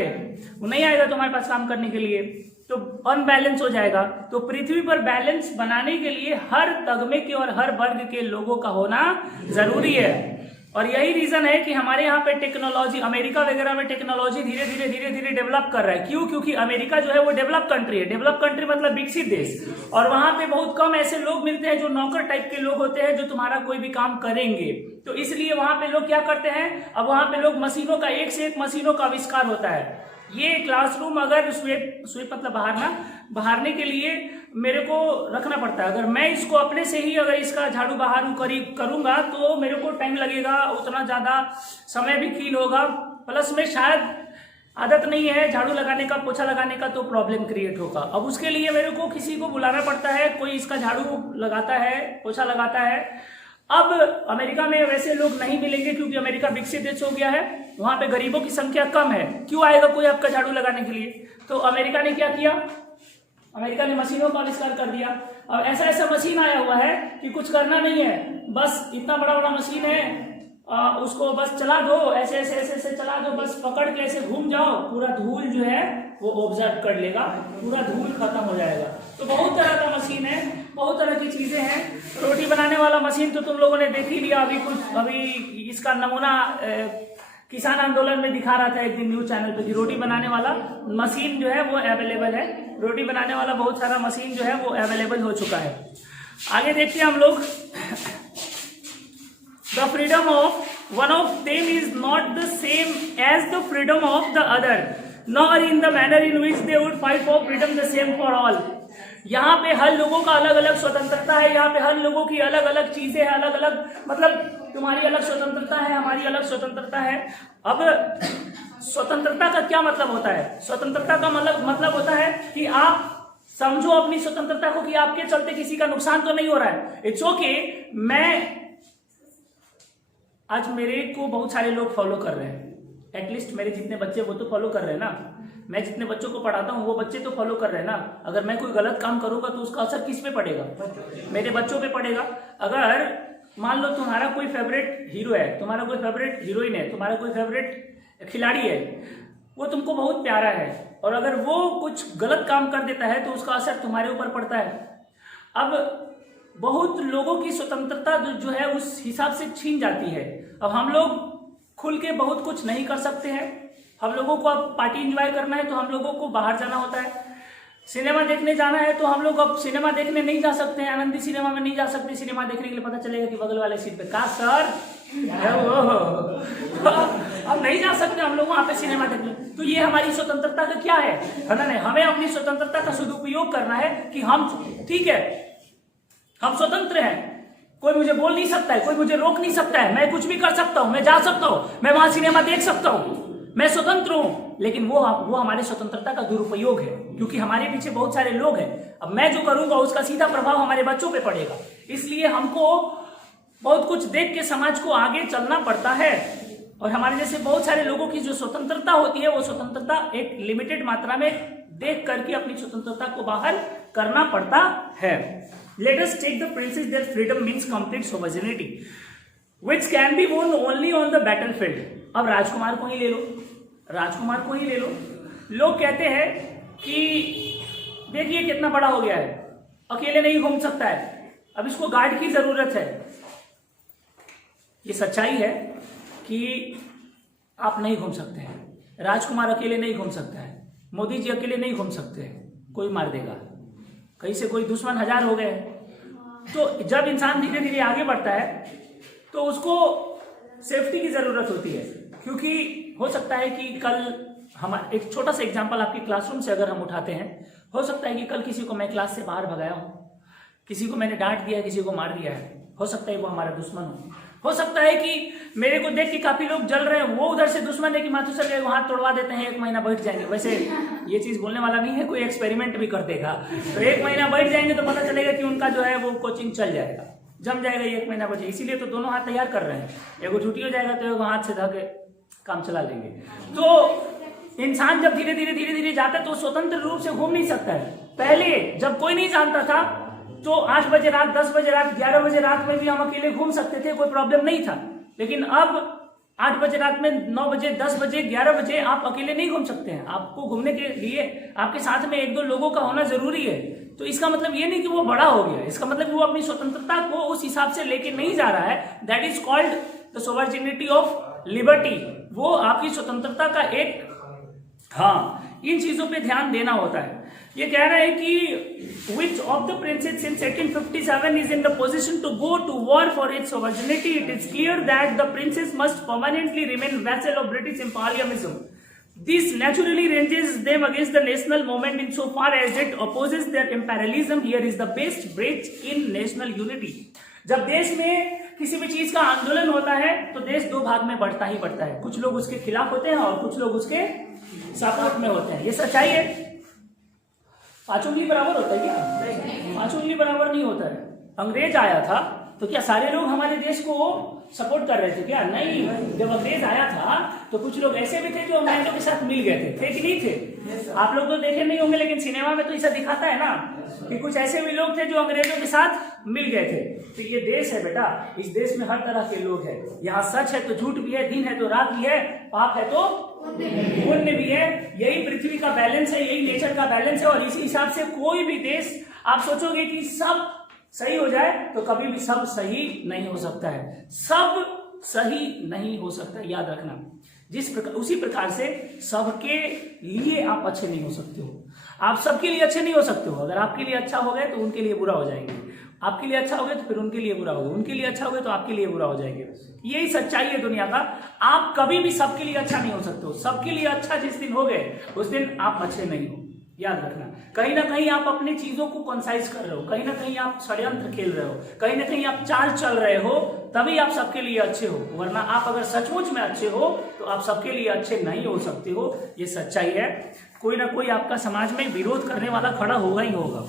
वो नहीं आएगा तुम्हारे पास काम करने के लिए, तो अनबैलेंस हो जाएगा। तो पृथ्वी पर बैलेंस बनाने के लिए हर तगमे के और हर वर्ग के लोगों का होना जरूरी है। और यही रीजन है कि हमारे यहाँ पे टेक्नोलॉजी, अमेरिका वगैरह में टेक्नोलॉजी धीरे धीरे डेवलप कर रहा है। क्यों? क्योंकि अमेरिका जो है वो डेवलप कंट्री है। डेवलप कंट्री मतलब विकसित देश, और वहां पे बहुत कम ऐसे लोग मिलते हैं जो नौकर टाइप के लोग होते हैं, जो तुम्हारा कोई भी काम करेंगे। तो इसलिए वहां पे लोग क्या करते हैं, अब वहां पे लोग मशीनों का, एक से एक मशीनों का आविष्कार होता है। ये क्लासरूम अगर स्वीप मतलब बहारने के लिए मेरे को रखना पड़ता है। अगर मैं इसको अपने से ही अगर इसका झाड़ू बहारू करूंगा तो मेरे को टाइम लगेगा, उतना ज्यादा समय भी कील होगा, प्लस में शायद आदत नहीं है झाड़ू लगाने का, पोछा लगाने का, तो प्रॉब्लम क्रिएट होगा। अब उसके लिए मेरे को किसी को बुलाना पड़ता है, कोई इसका झाड़ू लगाता है, पोछा लगाता है। अब अमेरिका में वैसे लोग नहीं मिलेंगे क्योंकि अमेरिका विकसित देश हो गया है, वहां पे गरीबों की संख्या कम है। क्यों आएगा कोई आपका झाड़ू लगाने के लिए? तो अमेरिका ने क्या किया? अमेरिका ने मशीनों का आविष्कार कर दिया। अब ऐसा ऐसा मशीन आया हुआ है कि कुछ करना नहीं है, बस इतना बड़ा बड़ा मशीन है, उसको बस चला दो, ऐसे ऐसे ऐसे ऐसे चला दो, बस पकड़ के ऐसे घूम जाओ, पूरा धूल जो है वो ऑब्जर्व कर लेगा, पूरा धूल खत्म हो जाएगा। तो बहुत तरह का मशीन है, बहुत तरह की चीजें हैं। रोटी बनाने वाला मशीन तो तुम लोगों ने देख ही लिया, अभी इसका नमूना किसान आंदोलन में दिखा रहा था एक दिन न्यूज चैनल पे कि रोटी बनाने वाला मशीन जो है वो अवेलेबल है। रोटी बनाने वाला बहुत सारा मशीन जो है वो अवेलेबल हो चुका है। आगे देखते हैं हम लोग। The freedom of one of them is not the same as the freedom of the other, nor in the manner in which they would fight for freedom the same for all. यहाँ पे हर लोगों का अलग अलग स्वतंत्रता है, यहाँ पे हर लोगों की अलग अलग चीजें हैं, अलग अलग, मतलब तुम्हारी अलग स्वतंत्रता है, हमारी अलग स्वतंत्रता है। अब स्वतंत्रता का क्या मतलब होता है? स्वतंत्रता का मतलब होता है कि आप समझो अपनी स्वतंत्रता को कि आपके चलते किसी का नुकसान तो नहीं हो रहा है। इट्स ओके, मैं आज मेरे को बहुत सारे लोग फॉलो कर रहे हैं, एटलीस्ट मेरे जितने बच्चे वो तो फॉलो कर रहे हैं ना, मैं जितने बच्चों को पढ़ाता हूँ वो बच्चे तो फॉलो कर रहे हैं ना। अगर मैं कोई गलत काम करूंगा तो उसका असर किस पे पड़ेगा? मेरे बच्चों पे पड़ेगा। अगर मान लो तुम्हारा कोई फेवरेट हीरो है, तुम्हारा कोई फेवरेट हीरोइन है, तुम्हारा कोई फेवरेट खिलाड़ी है, वो तुमको बहुत प्यारा है, और अगर वो कुछ गलत काम कर देता है तो उसका असर तुम्हारे ऊपर पड़ता है। अब बहुत लोगों की स्वतंत्रता जो है उस हिसाब से छीन जाती है। अब हम लोग खुल के बहुत कुछ नहीं कर सकते हैं। हम लोगों को अब पार्टी एंजॉय करना है तो हम लोगों को बाहर जाना होता है। सिनेमा देखने जाना है तो हम लोग अब सिनेमा देखने नहीं जा सकते हैं, आनंदी सिनेमा में नहीं जा सकते। सिनेमा देखने के लिए पता चलेगा कि बगल वाले सीट पे का सर अब नहीं जा सकते हम लोग वहां पे सिनेमा देखने। तो ये हमारी स्वतंत्रता का क्या है ना? नहीं, हमें अपनी स्वतंत्रता का सदुपयोग करना है कि हम ठीक है, हम स्वतंत्र हैं, कोई मुझे बोल नहीं सकता है, कोई मुझे रोक नहीं सकता है, मैं कुछ भी कर सकता हूं, मैं जा सकता हूं, मैं वहां सिनेमा देख सकता हूं, मैं स्वतंत्र हूं। लेकिन वो हमारे स्वतंत्रता का दुरुपयोग है, क्योंकि हमारे पीछे बहुत सारे लोग हैं। अब मैं जो करूंगा उसका सीधा प्रभाव हमारे बच्चों पे पड़ेगा। इसलिए हमको बहुत कुछ देख के समाज को आगे चलना पड़ता है। और हमारे जैसे बहुत सारे लोगों की जो स्वतंत्रता होती है वो स्वतंत्रता एक लिमिटेड मात्रा में देख करके अपनी स्वतंत्रता को बाहर करना पड़ता है। Let us take the princess their freedom means complete sovereignty, which can be won only on the battlefield. अब राजकुमार को ही ले लो, राजकुमार को ही ले लो। लोग कहते हैं कि देखिए कितना बड़ा हो गया है, अकेले नहीं घूम सकता है, अब इसको गार्ड की जरूरत है। ये सच्चाई है कि आप नहीं घूम सकते हैं, राजकुमार अकेले नहीं घूम सकता है, मोदी जी अकेले नहीं घूम सकते हैं, कोई मार देगा, कहीं से कोई दुश्मन हजार हो गए। तो जब इंसान धीरे धीरे आगे बढ़ता है तो उसको सेफ्टी की जरूरत होती है, क्योंकि हो सकता है कि कल हम एक छोटा सा एग्जांपल आपकी क्लासरूम से अगर हम उठाते हैं, हो सकता है कि कल किसी को मैं क्लास से बाहर भगाया हूं, किसी को मैंने डांट दिया, किसी को मार दिया है, हो सकता है वो हमारा दुश्मन हो सकता है कि मेरे को देख के काफी लोग जल रहे हैं, वो उधर से दुश्मन है कि माथु सर वो हाथ तोड़वा देते हैं, 1 महीना बैठ जाएंगे। वैसे ये चीज बोलने वाला नहीं है, कोई एक्सपेरिमेंट भी कर देगा तो 1 महीना बैठ जाएंगे तो पता चलेगा कि उनका जो है वो कोचिंग चल जाएगा, जम जाएगा, 1 महीना बैठ जाएगा। इसीलिए तो दोनों हाथ तैयार कर रहे हैं, एगो छुट्टी हो जाएगा तो एगो हाथ से धके काम चला लेंगे। तो इंसान जब धीरे धीरे जाता है तो स्वतंत्र रूप से घूम नहीं सकता है। पहले जब कोई नहीं जानता था तो 8 बजे रात, 10 बजे रात, 11 बजे रात में भी हम अकेले घूम सकते थे, कोई प्रॉब्लम नहीं था। लेकिन अब 8 बजे रात में, 9 बजे, 10 बजे, 11 बजे आप अकेले नहीं घूम सकते हैं। आपको घूमने के लिए आपके साथ में 1-2 लोगों का होना जरूरी है। तो इसका मतलब ये नहीं कि वो बड़ा हो गया, इसका मतलब वो अपनी स्वतंत्रता को उस हिसाब से लेके नहीं जा रहा है। That is called the sovereignty of liberty. वो आपकी स्वतंत्रता का एक, हाँ, इन चीजों पे ध्यान देना होता है। ये कह रहा है कि which of the princes in 1857 is in the position to go to war for its sovereignty? It is clear that the princes must permanently remain vassal of British imperialism. This naturally ranges them against the national movement insofar as it opposes their imperialism. Here is the best breach in national unity. जब देश में किसी भी चीज का आंदोलन होता है तो देश 2 भाग में बढ़ता ही बढ़ता है। कुछ लोग उसके खिलाफ होते हैं और कुछ लोग उसके सपोर्ट में होते हैं। ये सच्चाई है। 5 उंगली बराबर होता है क्या? 5 उंगली बराबर नहीं होता है। अंग्रेज आया था तो क्या सारे लोग हमारे देश को सपोर्ट कर रहे थे क्या? नहीं। जब अंग्रेज आया था तो कुछ लोग ऐसे भी थे जो अंग्रेजों के साथ मिल गए थे कि नहीं थे? आप लोग तो देखे नहीं होंगे, लेकिन सिनेमा में तो ऐसा दिखाता है ना कि कुछ ऐसे भी लोग थे जो अंग्रेजों के साथ मिल गए थे। तो ये देश है बेटा, इस देश में हर तरह के लोग हैं। यहाँ सच है तो झूठ भी है, दिन है तो रात भी है, पाप है तो पुण्य भी है। यही पृथ्वी का बैलेंस है, यही नेचर का बैलेंस है। और इसी हिसाब से कोई भी देश, आप सोचोगे कि सब सही हो जाए तो कभी भी सब सही नहीं हो सकता है। सब सही नहीं हो सकता, याद रखना। जिस प्रकार, उसी प्रकार से सबके लिए आप अच्छे नहीं हो सकते हो। आप सबके लिए अच्छे नहीं हो सकते हो। अगर आपके लिए अच्छा हो गए तो उनके लिए बुरा हो जाएंगे, आपके लिए अच्छा हो गया तो फिर उनके लिए बुरा हो गया, उनके लिए अच्छा हो गया तो आपके लिए बुरा हो जाएंगे। यही सच्चाई है दुनिया का। आप कभी भी सबके लिए अच्छा नहीं हो सकते हो। सबके लिए अच्छा जिस दिन हो गए उस दिन आप अच्छे नहीं हो, याद रखना। कहीं ना कहीं आप अपनी चीजों को कंसाइज कर रहे हो, कहीं ना कहीं आप षड्यंत्र खेल रहे हो, कहीं ना कहीं आप चाल चल रहे हो, तभी आप सबके लिए अच्छे हो। वरना आप अगर सचमुच में अच्छे हो तो आप सबके लिए अच्छे नहीं हो सकते हो। ये सच्चाई है। कोई ना कोई आपका समाज में विरोध करने वाला खड़ा होगा ही होगा।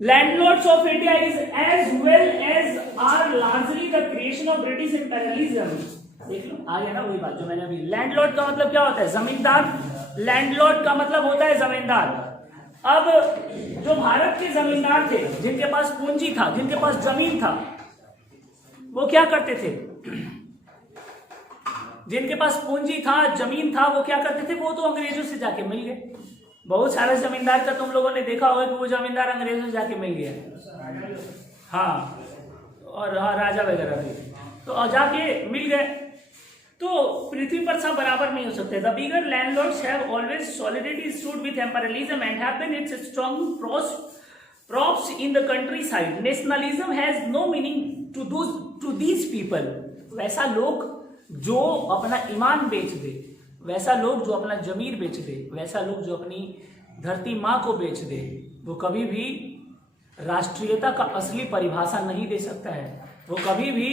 Landlords of India is as well as are largely the creation of British imperialism. देख लो, आ गया ना वही बात जो मैंने अभी। लैंडलॉर्ड का मतलब क्या होता है? जमींदार। लैंडलॉर्ड का मतलब होता है जमींदार। अब जो भारत के जमींदार थे, जिनके पास पूंजी था, जिनके पास जमीन था, वो क्या करते थे? जिनके पास पूंजी था, जमीन था, वो क्या करते थे? वो तो अंग्रेजों से जाके मिल गए। बहुत सारे जमींदार का तुम लोगों ने देखा होगा कि वो जमींदार अंग्रेजों से जाके मिल गया। हाँ, और हाँ, राजा वगैरह भी तो जाके मिल गए। तो पृथ्वी पर सब बराबर नहीं हो सकते। The bigger landlords have always solidly stood with imperialism and have been its strong props in the countryside. Nationalism has no meaning to these people. वैसा लोग जो अपना ईमान बेच दे, वैसा लोग जो अपना जमीर बेच दे, वैसा लोग जो अपनी धरती माँ को बेच दे, वो कभी भी राष्ट्रीयता का असली परिभाषा नहीं दे सकता है। वो कभी भी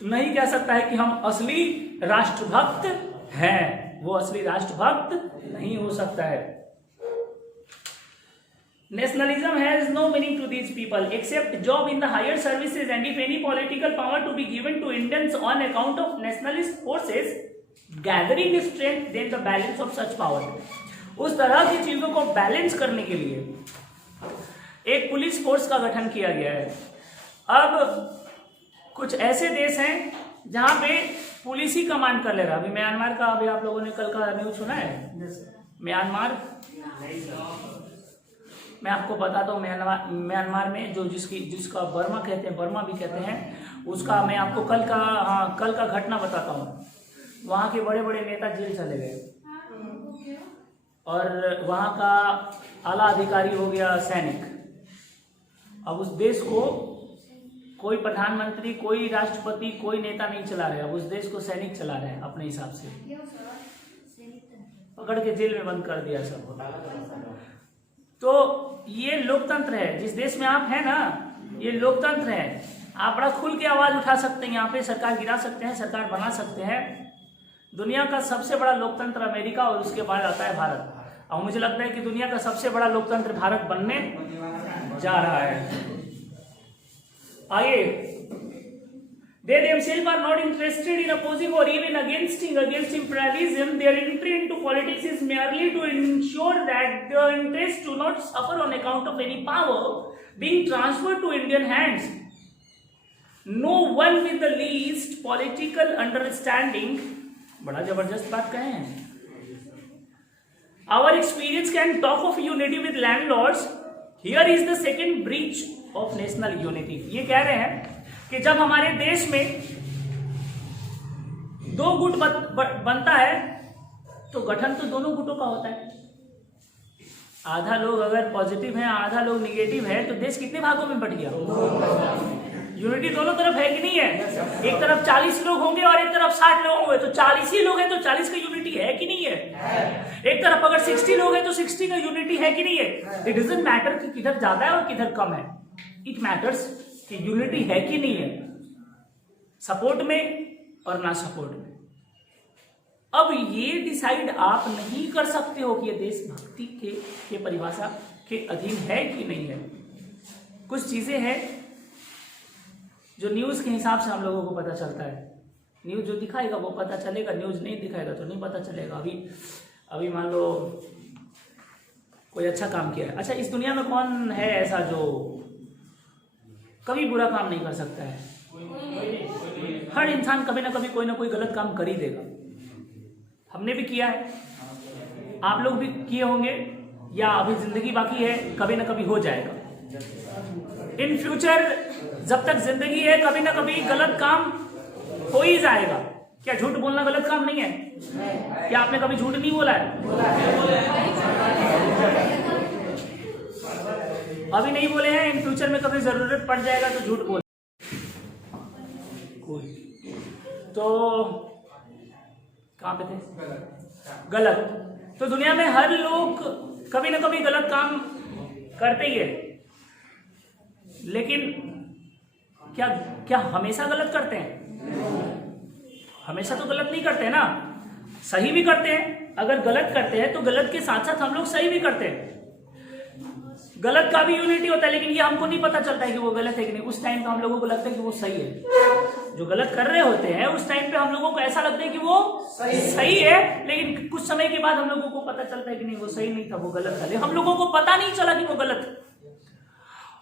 नहीं कह सकता है कि हम असली राष्ट्रभक्त हैं। वो असली राष्ट्रभक्त नहीं हो सकता है। Nationalism has no meaning to these people except job in the higher services, and if any political power to be given to Indians on account of nationalist forces gathering strength, then the balance of such power. उस तरह की चीजों को balance करने के लिए एक police force का गठन किया गया है। अब कुछ ऐसे देश हैं जहां पे पुलिस ही कमांड कर ले रहा। अभी म्यांमार का, अभी आप लोगों ने कल का न्यूज सुना है? म्यांमार, मैं आपको बताता हूँ, म्यांमार में जो जिसका बर्मा कहते हैं, बर्मा भी कहते हैं, उसका मैं आपको कल का घटना बताता हूँ। वहाँ के बड़े बड़े नेता जेल चले गए और वहाँ का आला अधिकारी हो गया सैनिक। अब उस देश को कोई प्रधानमंत्री, कोई राष्ट्रपति, कोई नेता नहीं चला रहे। अब उस देश को सैनिक चला रहे हैं अपने हिसाब से। पकड़ के जेल में बंद कर दिया सब। तो ये लोकतंत्र है। जिस देश में आप हैं ना, ये लोकतंत्र है। आप बड़ा खुल के आवाज उठा सकते हैं, यहाँ पे सरकार गिरा सकते हैं, सरकार बना सकते हैं। दुनिया का सबसे बड़ा लोकतंत्र अमेरिका और उसके बाद आता है भारत। और मुझे लगता है कि दुनिया का सबसे बड़ा लोकतंत्र भारत बनने जा रहा है। आइए, they themselves are not interested in opposing or even against imperialism. Their entry into politics is merely to ensure that the interests do not suffer on account of any power being transferred to Indian hands. No one with the least political understanding, बड़ा जबरदस्त बात कहे हैं, our experience can talk of unity with landlords. Here is the second breach of national unity. ये कह रहे हैं कि जब हमारे देश में दो गुट बनता है तो गठन तो दोनों गुटों का होता है। आधा लोग अगर पॉजिटिव हैं, आधा लोग निगेटिव है, तो देश कितने भागों में बट गया? यूनिटी दोनों तरफ है कि नहीं है? एक तरफ 40 लोग होंगे और एक तरफ 60 लोग होंगे, तो 40 ही लोग हैं तो 40 का यूनिटी है कि नहीं है? एक तरफ अगर 60 लोग हैं तो 60 का यूनिटी है कि नहीं है? इट डजंट मैटर कि किधर ज्यादा है और किधर कम है। इट मैटर्स कि यूनिटी है कि नहीं है, सपोर्ट में और ना सपोर्ट में। अब ये डिसाइड आप नहीं कर सकते हो कि ये देशभक्ति के परिभाषा के अधीन है कि नहीं है। कुछ चीजें हैं जो न्यूज के हिसाब से हम लोगों को पता चलता है। न्यूज जो दिखाएगा वो पता चलेगा, न्यूज नहीं दिखाएगा तो नहीं पता चलेगा। अभी मान लो कोई अच्छा काम किया है। अच्छा, इस दुनिया में कौन है ऐसा जो कभी बुरा काम नहीं कर सकता है? हर इंसान कभी ना कभी कोई ना कोई गलत काम कर ही देगा। हमने भी किया है, आप लोग भी किए होंगे, या अभी जिंदगी बाकी है, कभी ना कभी हो जाएगा। इन फ्यूचर जब तक जिंदगी है कभी ना कभी गलत काम हो ही जाएगा। क्या झूठ बोलना गलत काम नहीं है? क्या आपने कभी झूठ नहीं बोला है? अभी नहीं बोले हैं, इन फ्यूचर में कभी जरूरत पड़ जाएगा तो झूठ बोल। तो कहां पे थे? गलत। तो दुनिया में हर लोग कभी ना कभी गलत काम करते ही है, लेकिन क्या हमेशा गलत करते हैं? हमेशा तो गलत नहीं करते ना, सही भी करते हैं। अगर गलत करते हैं तो गलत के साथ साथ हम लोग सही भी करते हैं। गलत का भी यूनिटी होता है, लेकिन ये हमको नहीं पता चलता है कि वो गलत है कि नहीं। उस टाइम पे हम लोगों को लगता है कि वो सही है। जो गलत कर रहे होते हैं उस टाइम पे हम लोगों को ऐसा लगता है कि वो सही है, लेकिन कुछ समय के बाद हम लोगों को पता चलता है कि नहीं वो सही नहीं था, वो गलत था। लेकिन हम लोगों को पता नहीं चला कि वो गलत है,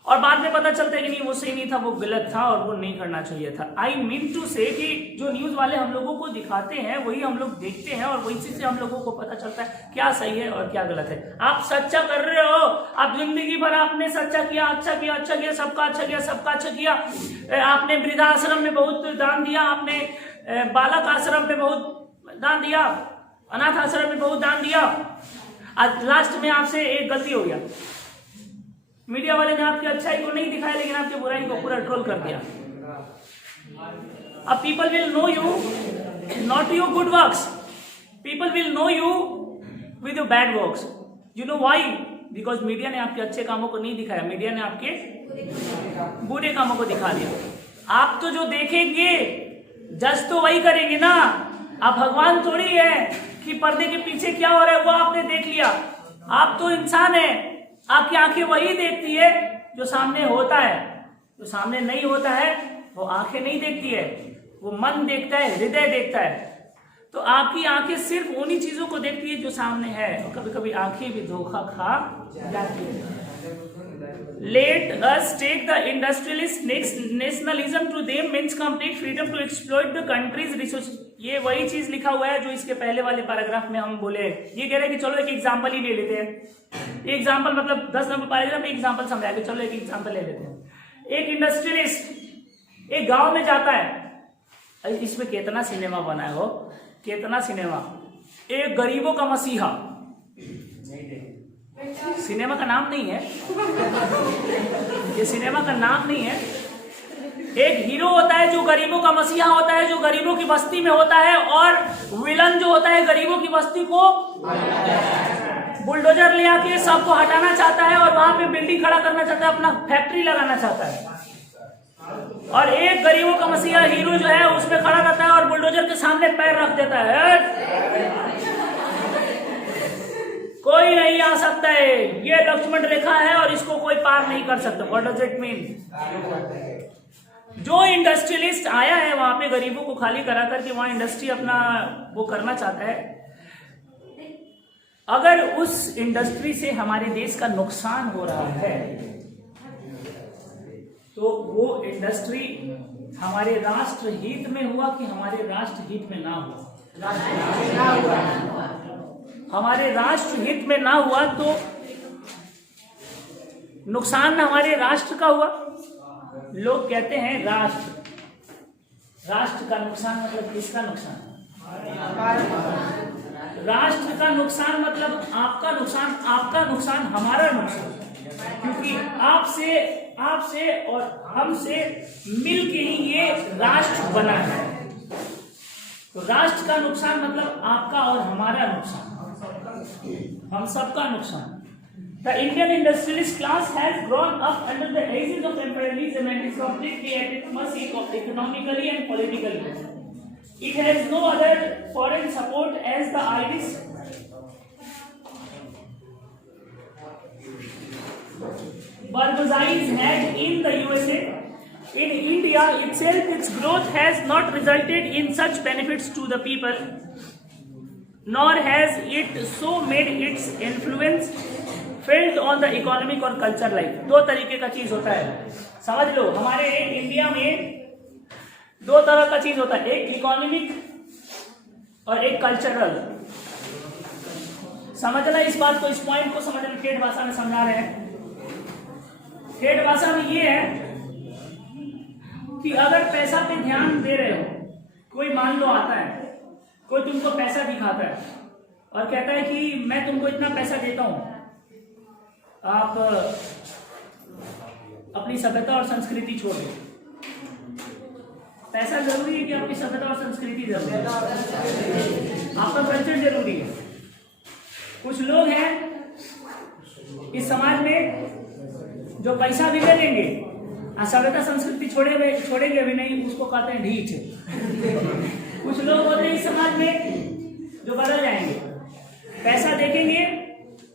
और बाद में पता चलता है कि नहीं वो सही नहीं था, वो गलत था और वो नहीं करना चाहिए था। आई मीन टू से कि जो न्यूज वाले हम लोगों को दिखाते हैं वही हम लोग देखते हैं, और वही चीज से हम लोगों को पता चलता है क्या सही है और क्या गलत है। आप सच्चा कर रहे हो, आप जिंदगी भर आपने सच्चा किया, अच्छा किया, अच्छा किया, सबका अच्छा किया, सबका अच्छा किया। आपने वृद्धाश्रम में बहुत दान दिया, आपने बालक आश्रम में बहुत दान दिया, अनाथ आश्रम में बहुत दान दिया। आज लास्ट में आपसे एक गलती हो गया, मीडिया वाले ने आपकी अच्छाई को नहीं दिखाया लेकिन आपकी बुराई को पूरा ट्रोल कर दिया। अब people will know you not your good works, people will know you with your bad works. You know why? Because media ने आपके अच्छे कामों को नहीं दिखाया, मीडिया ने आपके बुरे कामों को दिखा दिया। आप तो जो देखेंगे जज तो वही करेंगे ना, आप भगवान थोड़ी है कि पर्दे के पीछे क्या हो रहा है वो आपने देख लिया। आप तो इंसान है, आपकी आंखें वही देखती है जो सामने होता है, जो सामने नहीं होता है वो आंखें नहीं देखती है, वो मन देखता है, हृदय देखता है। तो आपकी आंखें सिर्फ उन्हीं चीजों को देखती है जो सामने है, और कभी कभी आंखें भी धोखा खा जाती है। Let us take the industrialist nationalism to them means complete freedom to exploit the country's resources। ये वही चीज लिखा हुआ है जो इसके पहले वाले पैराग्राफ में हम बोले। ये कह रहे हैं कि चलो एक एग्जांपल ही ले लेते हैं। एग्जांपल मतलब 10 नंबर पैराग्राफ में एग्जांपल समझा के चलो एक एग्जांपल ले लेते हैं। एक इंडस्ट्रियलिस्ट एक गांव में जाता है, इसमें कितना सिनेमा बना है हो, कितना सिनेमा। एक गरीबों का मसीहा, सिनेमा का नाम नहीं है ये, सिनेमा का नाम नहीं है। एक हीरो होता है जो गरीबों का मसीहा होता है, जो गरीबों की बस्ती में होता है, और विलन जो होता है गरीबों की बस्ती को बुलडोजर ले आके सबको हटाना चाहता है और वहां पे बिल्डिंग खड़ा करना चाहता है, अपना फैक्ट्री लगाना चाहता है। और एक गरीबों का मसीहा हीरो जो है उसमें खड़ा रहता है और बुलडोजर के सामने पैर रख देता है, कोई नहीं आ सकता है, ये लक्ष्मण रेखा है और इसको कोई पार नहीं कर सकता। What does it mean? जो इंडस्ट्रियलिस्ट आया है वहां पे गरीबों को खाली करा करके वहां इंडस्ट्री अपना वो करना चाहता है, अगर उस इंडस्ट्री से हमारे देश का नुकसान हो रहा है तो वो इंडस्ट्री हमारे राष्ट्र हित में हुआ कि हमारे राष्ट्र हित में ना हुआ? हमारे राष्ट्र हित में ना हुआ तो नुकसान हमारे राष्ट्र का हुआ। लोग कहते हैं राष्ट्र का नुकसान मतलब किसका नुकसान? राष्ट्र का नुकसान मतलब आपका नुकसान हमारा नुकसान, क्योंकि आपसे और हमसे मिलके ही ये राष्ट्र बना है। तो राष्ट्र का नुकसान मतलब आपका और हमारा नुकसान, हम सबका नुकसान। The Indian industrialist class has grown up under the aegis of imperialism and is completely at its mercy economically and politically. It has no other foreign support as the Irish bourgeoisie had in the USA. In India itself, its growth has not resulted in such benefits to the people, nor has it so made its influence felt on the economic और culture life। दो तरीके का चीज होता है, समझ लो। हमारे India में दो तरह का चीज होता है, एक इकोनॉमिक और एक कल्चरल। समझना इस बात को, इस पॉइंट को समझना। ठेठ भाषा में समझा रहे हैं। ठेठ भाषा में ये है कि अगर पैसा पे ध्यान दे रहे हो, कोई मान लो आता है, कोई तुमको पैसा दिखाता है और कहता है कि मैं तुमको इतना पैसा देता हूं, आप अपनी सभ्यता और संस्कृति छोड़ दो। पैसा जरूरी है कि आपकी सभ्यता और संस्कृति जरूरी है? आपका कल्चर जरूरी है। कुछ लोग हैं इस समाज में जो पैसा भी ले लेंगे, सभ्यता संस्कृति छोड़ेंगे भी नहीं, उसको कहते हैं ढीठ। कुछ लोग होते हैं इस समाज में जो बदल जाएंगे, पैसा देखेंगे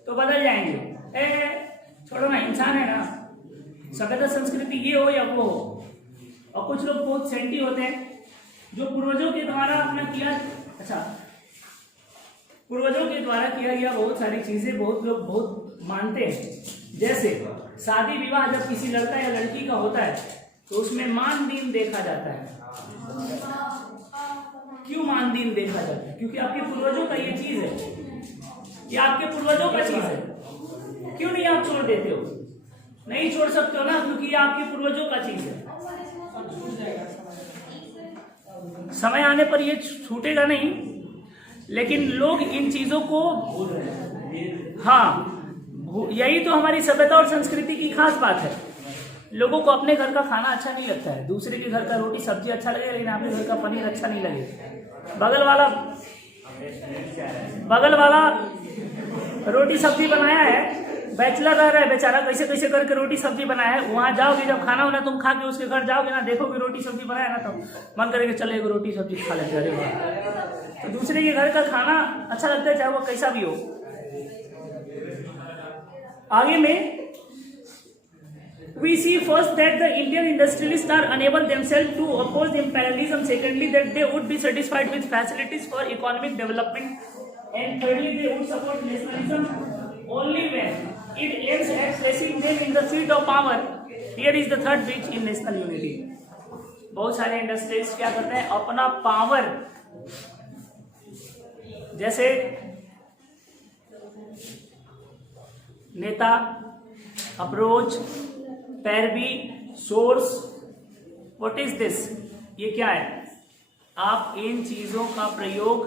तो बदल जाएंगे। छोड़ो ना, इंसान है ना, सभ्यता संस्कृति ये हो या वो हो। और कुछ लोग बहुत सेंटी होते हैं जो पूर्वजों के द्वारा अपना किया, अच्छा, पूर्वजों के द्वारा किया गया बहुत सारी चीजें बहुत लोग बहुत मानते हैं। जैसे शादी विवाह जब किसी लड़का या लड़की का होता है तो उसमें मान दीन देखा जाता है। क्यों मान दीन देखा जाता है? क्योंकि आपके पूर्वजों का ये चीज है, ये आपके पूर्वजों का चीज है। क्यों नहीं आप छोड़ देते हो? नहीं छोड़ सकते हो ना, क्योंकि ये आपके पूर्वजों का चीज है। समय आने पर ये छूटेगा नहीं, लेकिन लोग इन चीजों को, हाँ, यही तो हमारी सभ्यता और संस्कृति की खास बात है। लोगों को अपने घर का खाना अच्छा नहीं लगता है, दूसरे के घर का रोटी सब्जी अच्छा लगेगा, लेकिन अपने घर का पनीर अच्छा नहीं लगेगा। बगल वाला रोटी सब्जी बनाया है, बैचलर रह रहा है बेचारा, कैसे कैसे करके रोटी सब्जी बनाया है। वहां जाओगे, जब खाना होना तुम खा के उसके घर जाओगे ना, देखोगे रोटी सब्जी बनाया ना, तो मन करेगा चले एक रोटी सब्जी खा लेते। अरे वाह! तो दूसरे के घर का खाना अच्छा लगता है, चाहे वो कैसा भी हो। आगे में we see first that the Indian industrialists are unable themselves to oppose imperialism. Secondly, that they would be satisfied with facilities for economic development. And thirdly, they would support nationalism only when it aims at placing them in the seat of power. Here is the third breach in national unity. बहुत सारे industrialist क्या करते हैं? अपना power, जैसे नेता, approach, पैरवी, source, what is this? ये क्या है? आप इन चीजों का प्रयोग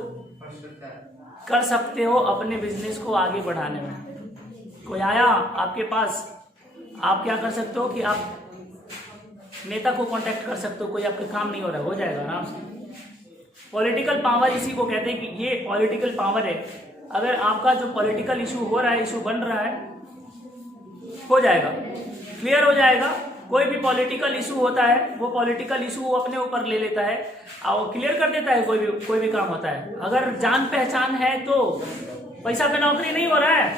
कर सकते हो अपने बिजनेस को आगे बढ़ाने में। कोई आया आपके पास, आप क्या कर सकते हो कि आप नेता को कांटेक्ट कर सकते हो, कोई आपका काम नहीं हो रहा है, हो जाएगा आराम से। पॉलिटिकल पावर इसी को कहते हैं कि ये पॉलिटिकल पावर है। अगर आपका जो पॉलिटिकल इशू हो रहा है, इशू बन रहा है, हो जाएगा, क्लियर हो जाएगा। कोई भी पॉलिटिकल इशू होता है, वो पॉलिटिकल इशू वो अपने ऊपर ले लेता है और वो क्लियर कर देता है। कोई भी काम होता है, अगर जान पहचान है तो पैसा पे नौकरी नहीं हो रहा है,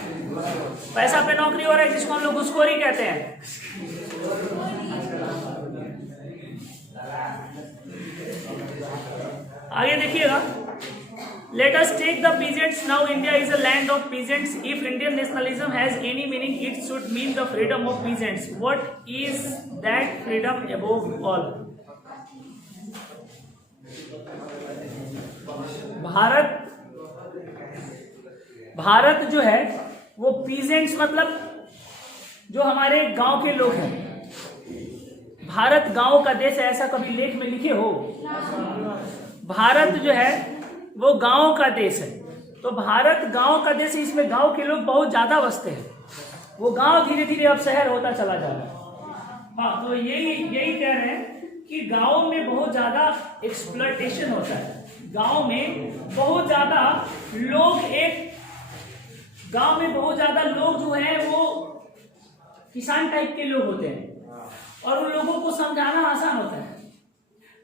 पैसा पे नौकरी हो रहा है, जिसको हम लोग घुसखोरी कहते हैं। आगे देखिएगा, let us take the peasants. Now India is a land of peasants. If Indian nationalism has any meaning, it should mean the freedom of peasants. What is that freedom above all? Bharat जो है वो peasants मतलब जो हमारे गांव के लोग हैं। भारत गांव का देश है, ऐसा कभी लेख में लिखे हो? भारत जो है वो गांव का देश है। तो भारत गांव का देश है, इसमें गांव के लोग बहुत ज्यादा बसते हैं। वो गांव धीरे धीरे अब शहर होता चला जा रहा है। हाँ, तो यही कह रहे हैं कि गांव में बहुत ज्यादा एक्सप्लॉयटेशन होता है। गांव में बहुत ज्यादा लोग जो हैं वो किसान टाइप के लोग होते हैं और उन लोगों को समझाना आसान होता है।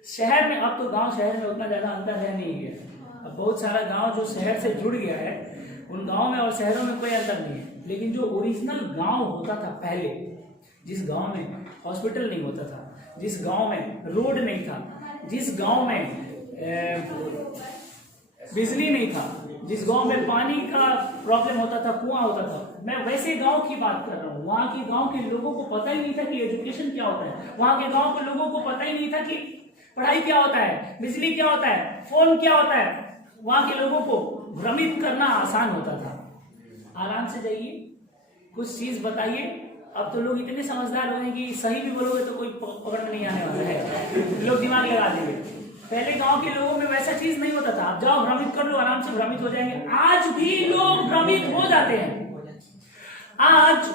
शहर में, अब तो गांव शहर में उतना ज्यादा अंतर है नहीं है। अब बहुत सारा गांव जो शहर से जुड़ गया है, उन गांव में और शहरों में कोई अंतर नहीं है। लेकिन जो ओरिजिनल गांव होता था पहले, जिस गांव में हॉस्पिटल नहीं होता था, जिस गांव में रोड नहीं था, जिस गांव में बिजली नहीं था, जिस गांव में पानी का प्रॉब्लम होता था, कुआं होता था, मैं वैसे गांव की बात कर रहा हूँ। वहां के गांव के लोगों को पता ही नहीं था कि एजुकेशन क्या होता है। वहां के गांव के लोगों को पता ही नहीं था कि पढ़ाई क्या होता है, बिजली क्या होता है, फोन क्या होता है। वहां के लोगों को भ्रमित करना आसान होता था। आराम से जाइए, कुछ चीज बताइए। अब तो लोग इतने समझदार हो गए कि सही भी बोलोगे तो कोई पकड़ में नहीं आने वाला है, लोग दिमाग लगा देंगे। पहले गांव के लोगों में वैसा चीज नहीं होता था। आप जाओ भ्रमित कर लो, आराम से भ्रमित हो जाएंगे। आज भी लोग भ्रमित हो जाते हैं, आज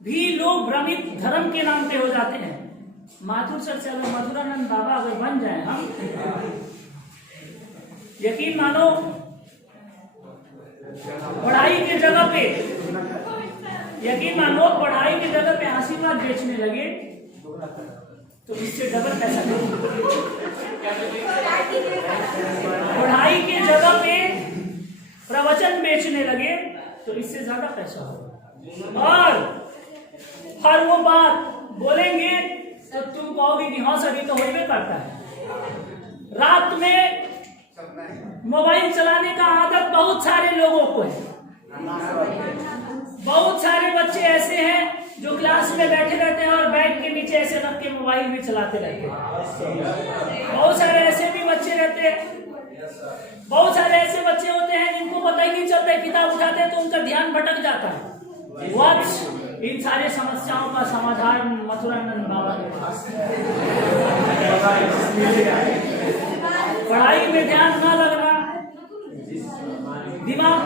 भी लोग भ्रमित धर्म के नाम पे हो जाते हैं। माथुर सर से अगर मथुरानंद बाबा अगर बन जाए हम, यकीन मानो पढ़ाई के जगह पे, यकीन मानो पढ़ाई की जगह पे आशीर्वाद बेचने लगे तो इससे डबल पैसा पढ़ाई की जगह पे प्रवचन बेचने लगे तो इससे ज्यादा पैसा होगा। और हर वो बात बोलेंगे तो तुम कहोगे कि हाँ सर ये तो होने करता है। रात में मोबाइल चलाने का आदत बहुत सारे लोगों को है। बहुत सारे बच्चे ऐसे हैं जो क्लास में बैठे रहते हैं और बैग के नीचे ऐसे रख के मोबाइल भी चलाते रहते हैं। बहुत सारे ऐसे भी बच्चे रहते हैं। बहुत सारे ऐसे बच्चे होते हैं जिनको पता ही नहीं चलता, किताब उठाते हैं तो उनका ध्यान भटक जाता है। इन सारे समस्याओं का समाधान मथुरानंद बाबा के पास। पढ़ाई में ध्यान न लगना, दिमाग,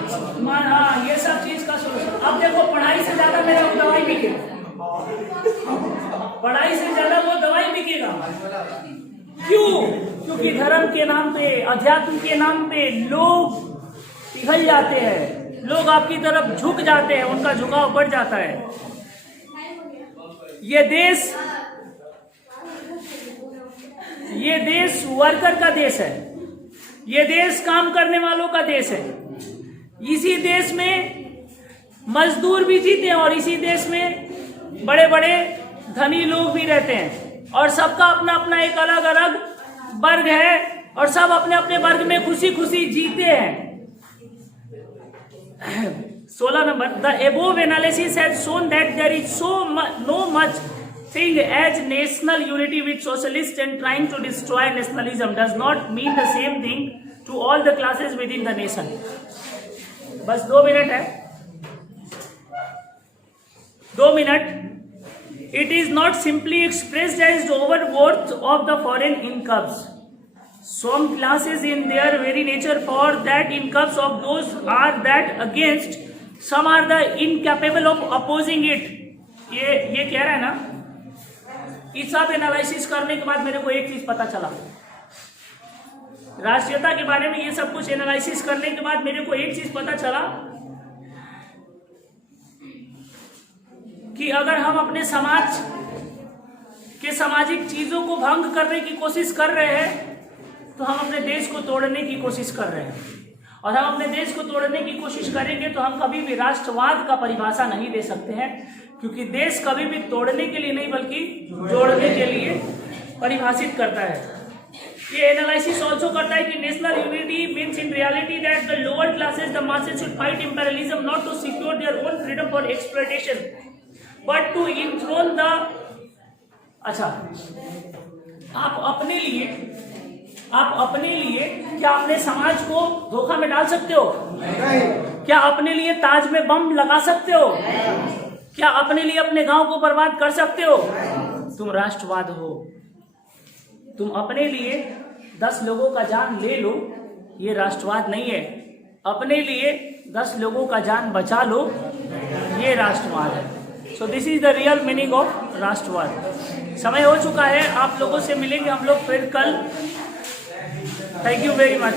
हाँ ये सब चीज का सोल्यूशन। अब देखो पढ़ाई से ज्यादा मेरा वो दवाई बिकेगा, पढ़ाई से ज्यादा वो दवाई बिकेगा। क्यों? क्योंकि धर्म के नाम पे, अध्यात्म के नाम पे लोग पिघल जाते हैं, लोग आपकी तरफ झुक जाते हैं, उनका झुकाव बढ़ जाता है। ये देश वर्कर का देश है, ये देश काम करने वालों का देश है। इसी देश में मजदूर भी जीते हैं और इसी देश में बड़े बड़े धनी लोग भी रहते हैं और सबका अपना अपना एक अलग अलग वर्ग है और सब अपने अपने वर्ग में खुशी खुशी जीते हैं। 16 number, the above analysis has shown that there is no much thing as national unity with socialists and trying to destroy nationalism does not mean the same thing to all the classes within the nation. बस 2 minute है, 2 minute. It is not simply expressed as overworth of the foreign incomes. Some classes in their very nature for that incomes of those are that against, some are the incapable of opposing it. ये कह रहा है ना। इस सब analysis करने के बाद मेरे को एक चीज पता चला, राष्ट्रीयता के बारे में ये सब कुछ एनालिसिस करने के बाद मेरे को एक चीज पता चला कि अगर हम अपने समाज के सामाजिक चीजों को भंग करने की कोशिश कर रहे हैं तो हम अपने देश को तोड़ने की कोशिश कर रहे हैं। और हम अपने देश को तोड़ने की कोशिश करेंगे तो हम कभी भी राष्ट्रवाद का परिभाषा नहीं दे सकते हैं, क्योंकि देश कभी भी तोड़ने के लिए नहीं बल्कि जोड़ने के लिए परिभाषित करता है। ये एनालिसिस ऑल्सो करता है कि national unity means in reality that the lower classes the masses should fight imperialism not to secure their own freedom for exploitation but to enthrone the. अच्छा, आप अपने लिए क्या अपने समाज को धोखा में डाल सकते हो? क्या अपने लिए ताज में बम लगा सकते हो? क्या अपने लिए अपने गांव को बर्बाद कर सकते हो? तुम राष्ट्रवाद हो। तुम अपने लिए 10 लोगों का जान ले लो, ये राष्ट्रवाद नहीं है। अपने लिए 10 लोगों का जान बचा लो, ये राष्ट्रवाद है। So this is the real meaning of राष्ट्रवाद। समय हो चुका है, आप लोगों से मिलेंगे हम लोग फिर कल। Thank you very much.